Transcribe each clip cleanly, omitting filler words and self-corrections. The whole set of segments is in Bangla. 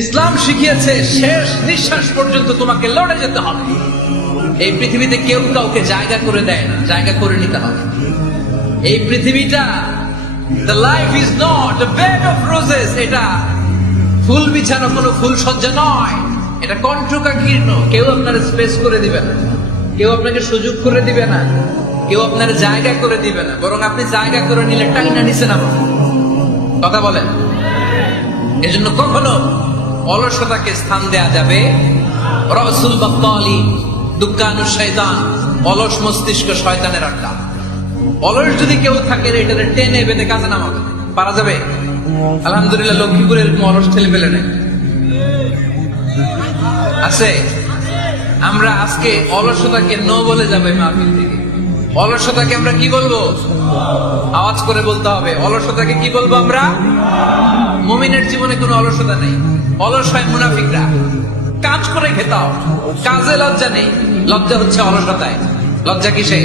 ইসলাম শিখিয়েছে শেষ নিঃশ্বাস পর্যন্ত তোমাকে লড়ে যেতে হবে। এই পৃথিবীতে কেউ কাউকে জায়গা করে দেয় না, জায়গা করে নিতে হবে। এই পৃথিবীটা the life is not a bed of roses, এটা ফুল বিছানো কোনো ফুল সজ্জা নয়, এটা কণ্ঠকাকীর্ণ। কেউ আপনার স্পেস করে দিবে না, কেউ আপনাকে সুযোগ করে দিবে না, কেউ আপনার জায়গা করে দিবে না, বরং আপনি জায়গা করে নিলে টাইনা নিচে নামা। কথা বলেন। এজন্য কখনো অলসতাকে স্থান দেয়া যাবে। রাসূল বাত্তালি দুক্কানু শয়তান, অলস মস্তিষ্ক শয়তানের আড্ডা। অলস যদি কেউ থাকে এটারে টেনে বেঁধে কাজে নামাবে, পারা যাবে? আলহামদুলিল্লাহ লক্ষ্মীপুরে এরকম অলস ছেলে পেলে নেই আছে। আমরা আজকে অলসতাকে নো বলে যাবে মাহফিল থেকে। অলসতাকে আমরা কি বলবো? আওয়াজ করে বলতে হবে। অলসতাকে কি বলবো আমরা? মুমিনের জীবনে কোনো অলসতা নেই। অলস হয় মুনাফিকরা। কাজ করে খেতাও, কাজে লজ্জা নেই। লজ্জা হচ্ছে অলসতায়। লজ্জা কিসে?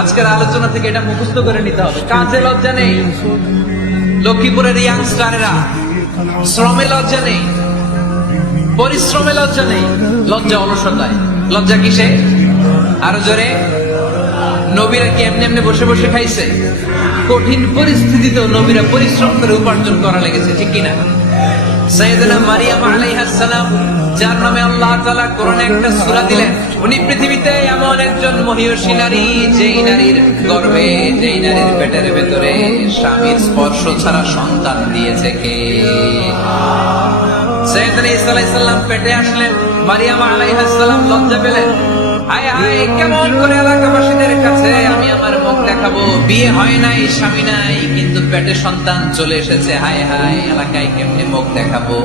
আজকের আলোচনা থেকে এটা মুখস্থ করে নিতে হবে। কাজে লজ্জা নেই। লক্ষ্মীপুরের ইয়াংস্টারেরা শ্রমে লজ্জা নেই, পরিশ্রমে লজ্জা নেই, লজ্জা অলসতায়। লজ্জা কিসে? আরো জোরে। নবীরা কি এমনি এমনি বসে বসে খাইছে? কঠিন পরিস্থিতিতেও নবীরা পরিশ্রম করে উপার্জন করা লেগেছে, ঠিক কিনা? সাইয়েদনা মারিয়াম আলাইহিস সালাম, যার নামে আল্লাহ তাআলা কোরআনে একটা সূরা দিলেন, উনি পৃথিবীতে এমন একজন মহিয়সী নারী, যেই নারীর গর্ভে, যেই নারীর পেটের ভেতরে স্বামীর স্পর্শ ছাড়া সন্তান দিয়েছে কে? সাইয়েদনা ঈসা আলাইহিস সালাম পেটে আসলেন, মারিয়াম আলাইহিস সালাম লজ্জা পেলেন। হায় হায়, কেমন করে এলাকাবাসীদের কাছে আমি আমার মুখ দেখাবো? বিয়ে হয় নাই, স্বামী নাই, কিন্তু পেটে সন্তান চলে এসেছে। হায় হায়, এলাকায় কেমনে মুখ দেখাবো?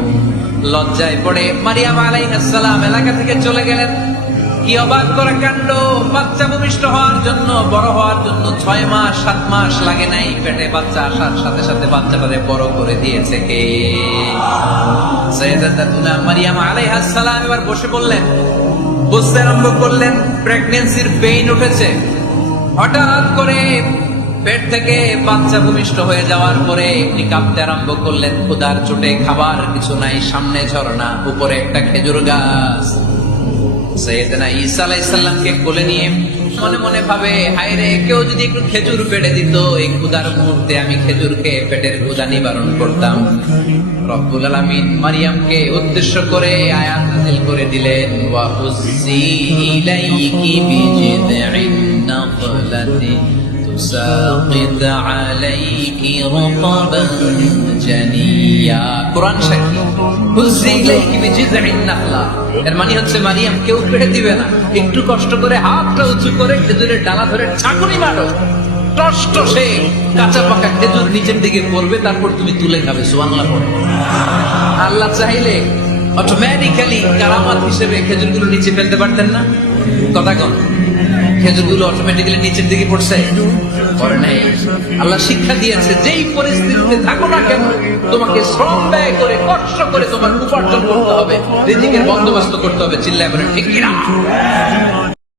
লজ্জায় পড়ে মারিয়াম আলাইহিস সালাম এলাকা থেকে চলে গেলেন। কি অবাক করা কাণ্ড! বাচ্চা ভূমিষ্ঠ হওয়ার জন্য, বড় হওয়ার জন্য 6 মাস 7 মাস লাগে নাই। পেটে বাচ্চা আসার সাথে সাথে বাচ্চাটারে বড় করে দিয়েছে কে? সাইয়েদাতুনা মারিয়াম আলাইহিস সালাম এবার বসে বললেন, বুঝতে আরম্ভ করলেন প্রেগন্যান্সির পেইন উঠেছে। হঠাৎ করে পেট থেকে বাচ্চা ভূমিষ্ঠ হয়ে যাওয়ার পরে উনি কাঁপতে আরম্ভ করলেন। ক্ষুধার চোটে খাবার কিছু নাই, সামনে ঝরনা, উপরে একটা খেজুর গাছ। সাইয়েদনা ঈসা আলাইহিস সালামকে কোলে নিয়ে মনে মনে ভাবে, হায় রে, কেউ যদি একটু খেজুর পেড়ে দিত, এই ক্ষুধার মুহূর্তে আমি খেজুরকে পেটের ক্ষুধা নিবারণ করতাম। রব্বুল আলামিন মারিয়ামকে উদ্দেশ্য করে আয়াত নাযিল করে দিলেন, ওয়া হুজ্জি ইলাইকি বিজিদঈন নাখলাতি তুসাকিত আলাইকি রাতাবান জানিয়া। কোরআন সাক্ষী। হুজ্জি ইলাইকি বিজিদঈন নাখলা, এর মানে হচ্ছে মারিয়াম কেউ পেড়ে দিবে না, একটু কষ্ট করে হাতটা উঁচু করে খেজুরের ডালা ধরে ঝাঁকুনি মারো, টসটসে কাঁচা পাকা খেজুর নিচের দিকে পড়বে, তারপর তুমি তুলে খাবে। সুবহানাল্লাহ পড়ে। আল্লাহ চাইলে অটোমেটিক্যালি কারামাত হিসেবে খেজুরগুলো নিচে ফেলতে পারতেন না? কথা কন। খেজুরগুলো অটোমেটিক্যালি নিচের দিকে পড়ছে? পড়ে নাই। আল্লাহ শিক্ষা দিয়েছে, যেই পরিস্থিতিতে থাকো না কেন, তোমাকে শ্রম ব্যয় করে, কষ্ট করে তোমার উপার্জন করতে হবে, রিজিকের বন্দোবস্ত করতে হবে। চিল্লায় বলেন ঠিক কিনা?